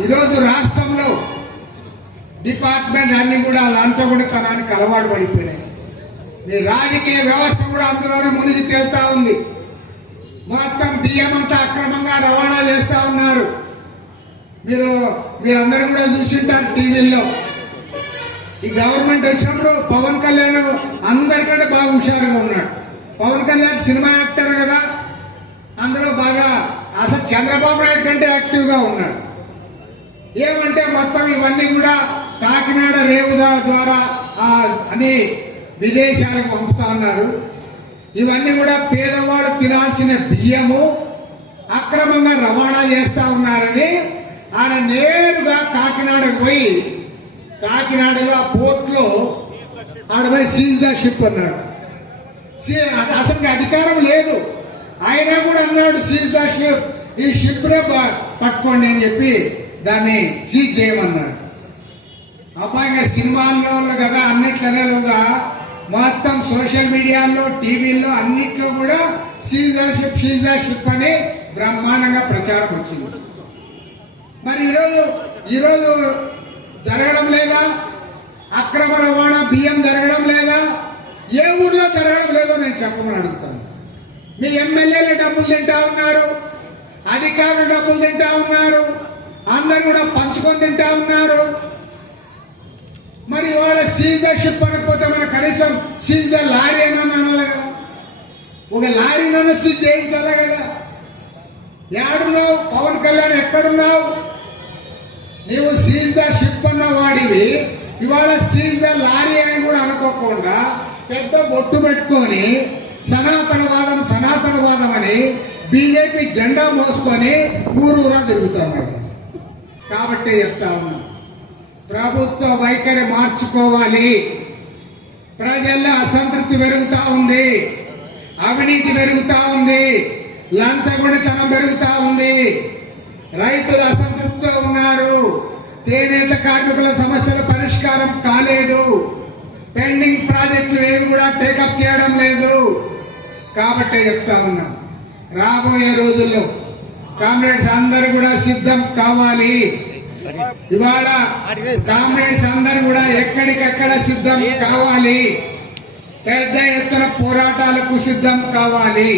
ఈరోజు రాష్ట్రంలో డిపార్ట్మెంట్ అన్ని కూడా లంచగొడితనానికి అలవాటు పడిపోయినాయి. మీ రాజకీయ వ్యవస్థ కూడా అందులోనే మునిగి తేలుతా ఉంది. మొత్తం బియ్యం అంతా అక్రమంగా రవాణా చేస్తూ ఉన్నారు. మీరు మీరందరూ కూడా చూసింటారు టీవీల్లో. ఈ గవర్నమెంట్ వచ్చినప్పుడు పవన్ కళ్యాణ్ అందరికంటే బాగా హుషారుగా ఉన్నాడు. పవన్ కళ్యాణ్ సినిమా యాక్టర్ కదా. అందులో బాగా అసలు చంద్రబాబు నాయుడు కంటే యాక్టివ్గా ఉన్నాడు. ఏమంటే మొత్తం ఇవన్నీ కూడా కాకినాడ రేవుదా ద్వారా అని విదేశాలకు పంపుతా ఉన్నారు. ఇవన్నీ కూడా పేదవాడు తినాల్సిన బియ్యము అక్రమంగా రవాణా చేస్తా ఉన్నారని ఆయన నేరుగా కాకినాడకు పోయి కాకినాడలో ఆ పోర్ట్లో ఆడ పోయి సీజ్ ద షిప్ అన్నాడు. అతనికి అధికారం లేదు. అయినా కూడా అన్నాడు సీజ్ ద షిప్ ఈ షిప్ నే ప- పట్టుకోండి అని చెప్పి దాన్ని సీజ్ చేయమన్నాడు. అబ్బాయిగా సినిమాల్లో కదా అన్నిట్లనేలుగా మొత్తం సోషల్ మీడియాలో టీవీల్లో అన్నిట్లో కూడా సీజర్షిప్ సీజర్షిప్ షిప్ షిప్ అని బ్రహ్మాండంగా ప్రచారం వచ్చింది. మరి ఈరోజు ఈరోజు జరగడం లేదా? అక్రమ రవాణా బియ్యం జరగడం లేదా? ఏ ఊర్లో జరగడం లేదో నేను చెప్పమని అడుగుతాను. మీ ఎమ్మెల్యేలు డబ్బులు తింటా ఉన్నారు అధికారులు డబ్బులు తింటా ఉన్నారు అందరు కూడా పంచుకొని తింటా ఉన్నారు. మరి వాళ్ళ సీజ్ ద షిప్ అనకపోతే మన కనీసం సీజ్ ద లారీ అని అనాలి కదా. ఒక లారీనన్నా సీజ్ చేయించాలి కదా. ఏడున్నావు? పవన్ కళ్యాణ్ ఎక్కడున్నావు? నీవు సీజ్ ద షిప్ అన్న వాడివి. ఇవాళ సీజ్ ద లారీ అని కూడా అనుకోకుండా పెద్ద బొట్టు పెట్టుకొని సనాతనవాదం సనాతనవాదం అని బీజేపీ జెండా మోసుకొని ఊరూరా తిరుగుతున్నాడు. కాబట్టే చెప్తా ఉన్నా ప్రభుత్వ వైఖరి మార్చుకోవాలి. ప్రజల్లో అసంతృప్తి పెరుగుతా ఉంది. అవినీతి పెరుగుతా ఉంది. లంచగొడితనం పెరుగుతా ఉంది. రైతులు అసంతృప్తితో ఉన్నారు. చేనేత కార్మికుల సమస్యల పరిష్కారం కాలేదు. పెండింగ్ ప్రాజెక్టులు ఏవి కూడా టేకప్ చేయడం లేదు. కాబట్టే చెప్తా ఉన్నాం. రాబోయే రోజుల్లో కామ్రేడ్స్ అందరు కూడా సిద్ధం కావాలి. ఇవాళ కామ్రేడ్స్ అందరు కూడా ఎక్కడికెక్కడ సిద్ధం కావాలి. పెద్ద ఎత్తున పోరాటాలకు సిద్ధం కావాలి.